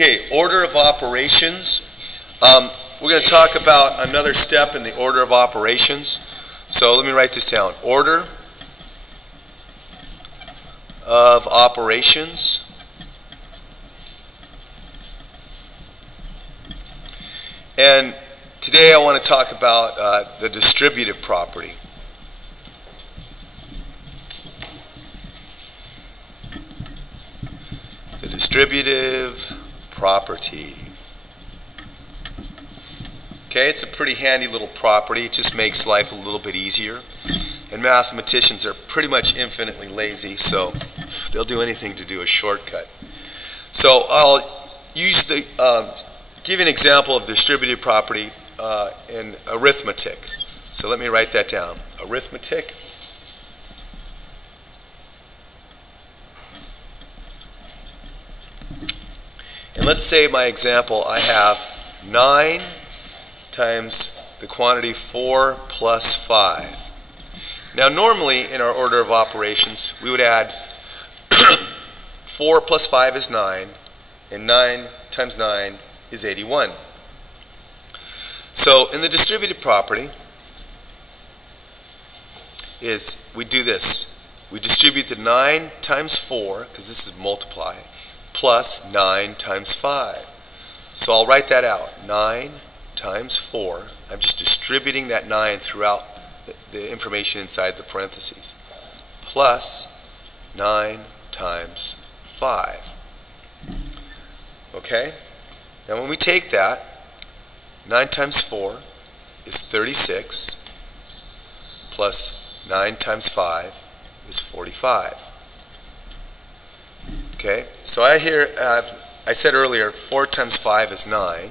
Okay, order of operations. We're going to talk about another step in the order of operations. So let me write this down. Order of operations. And today I want to talk about the distributive property. The distributive property. Okay, it's a pretty handy little property. It just makes life a little bit easier. And mathematicians are pretty much infinitely lazy, so they'll do anything to do a shortcut. So I'll use give you an example of distributive property in arithmetic. So let me write that down. Arithmetic. And let's say my example, I have 9 times the quantity 4 plus 5. Now normally in our order of operations we would add 4 plus 5 is 9, and 9 times 9 is 81. So in the distributive property is we do this. We distribute the 9 times 4, because this is multiply, plus 9 times 5. So I'll write that out. 9 times 4. I'm just distributing that 9 throughout the information inside the parentheses. Plus 9 times 5. Okay? Now when we take that, 9 times 4 is 36, plus 9 times 5 is 45. Okay? So I said earlier 4 times 5 is 9,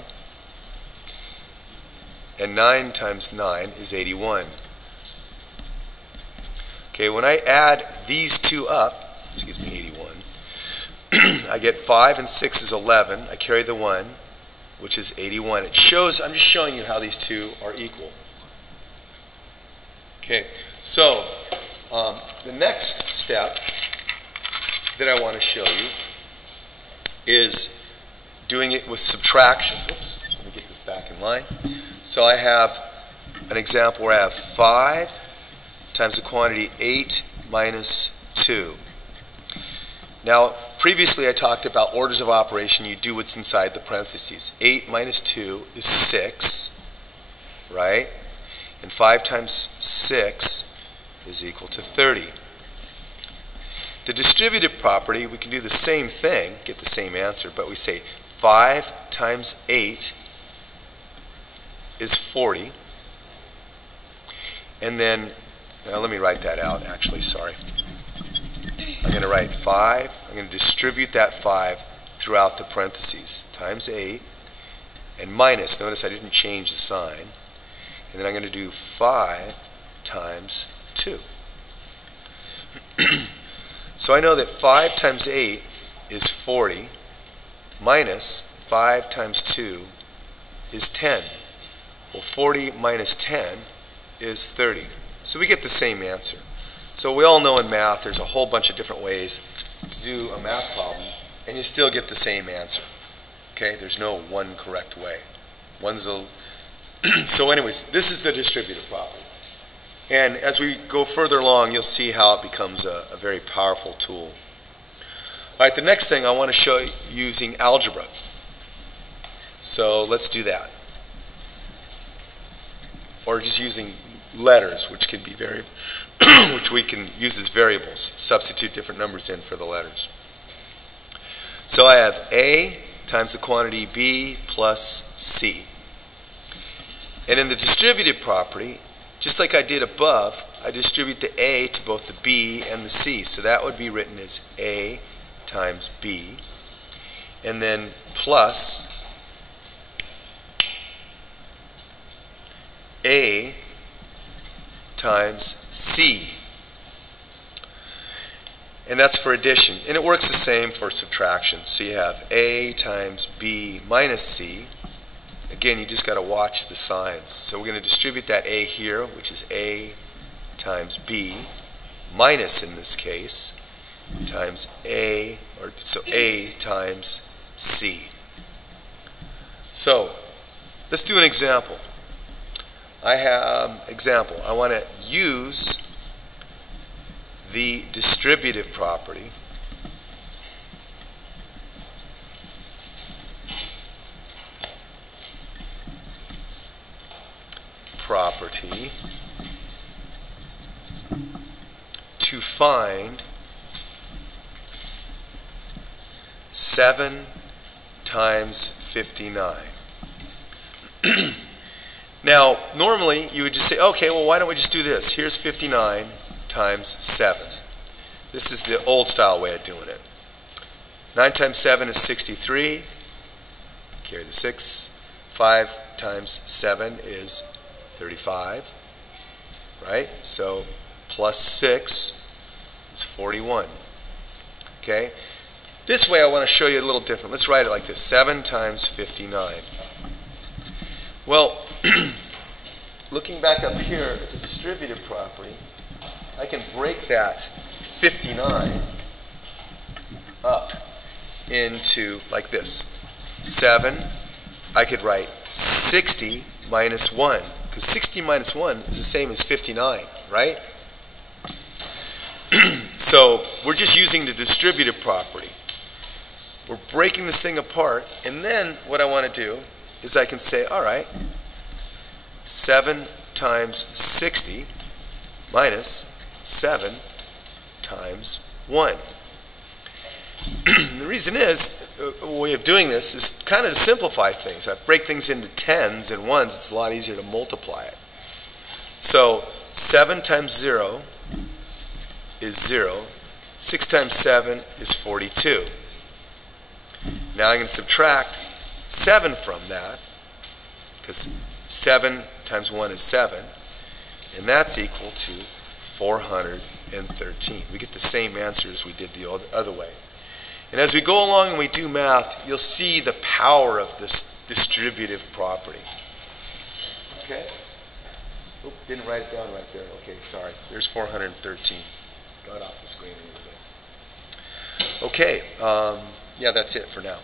and 9 times 9 is 81. Okay, when I add these two up, 81, I get 5 and 6 is 11. I carry the 1, which is 81. It shows, I'm just showing you how these two are equal. Okay, so the next step that I want to show you is doing it with subtraction. Oops, let me get this back in line. So I have an example where I have 5 times the quantity 8 minus 2. Now, previously I talked about orders of operation. You do what's inside the parentheses. 8 minus 2 is 6, right? And 5 times 6 is equal to 30. The distributive property, we can do the same thing, get the same answer, but we say 5 times 8 is 40. And then, now let me write that out actually, sorry. I'm going to write 5, I'm going to distribute that 5 throughout the parentheses, times 8, and minus, notice I didn't change the sign, and then I'm going to do 5 times 2. So I know that 5 times 8 is 40, minus 5 times 2 is 10. Well, 40 minus 10 is 30. So we get the same answer. So we all know in math there's a whole bunch of different ways to do a math problem, and you still get the same answer. Okay? There's no one correct way. So anyways, this is the distributive property. And as we go further along, you'll see how it becomes a very powerful tool. All right, the next thing I want to show you using algebra. So let's do that. Or just using letters, which can be which we can use as variables. Substitute different numbers in for the letters. So I have A times the quantity B plus C. And in the distributive property, just like I did above, I distribute the A to both the B and the C. So that would be written as A times B. And then plus A times C. And that's for addition. And it works the same for subtraction. So you have A times B minus C. Again, you just got to watch the signs. So we're going to distribute that A here, which is A times B, minus in this case, times A, or so A times C. So let's do an example. I have example. I want to use the distributive property to find 7 times 59. Now, normally you would just say, okay, well, why don't we just do this? Here's 59 times 7. This is the old style way of doing it. 9 times 7 is 63. Carry the 6. 5 times 7 is 35. Right? So plus 6 is 41. Okay? This way I want to show you a little different. Let's write it like this. 7 times 59. Well, looking back up here at the distributive property, I can break that 59 up into like this. 7, I could write 60 minus 1, because 60 minus 1 is the same as 59, right? So we're just using the distributive property. We're breaking this thing apart, and then what I want to do is I can say, all right, 7 times 60 minus 7 times 1. The reason is, a way of doing this is kind of to simplify things. I break things into tens and ones. It's a lot easier to multiply it. So 7 times 0 is 0. 6 times 7 is 42. Now I can subtract 7 from that, because 7 times 1 is 7, and that's equal to 413. We get the same answer as we did the other way. And as we go along and we do math, you'll see the power of this distributive property. Okay? Oop, didn't write it down right there. Okay, sorry. There's 413. Got off the screen a little bit. Okay, yeah, that's it for now.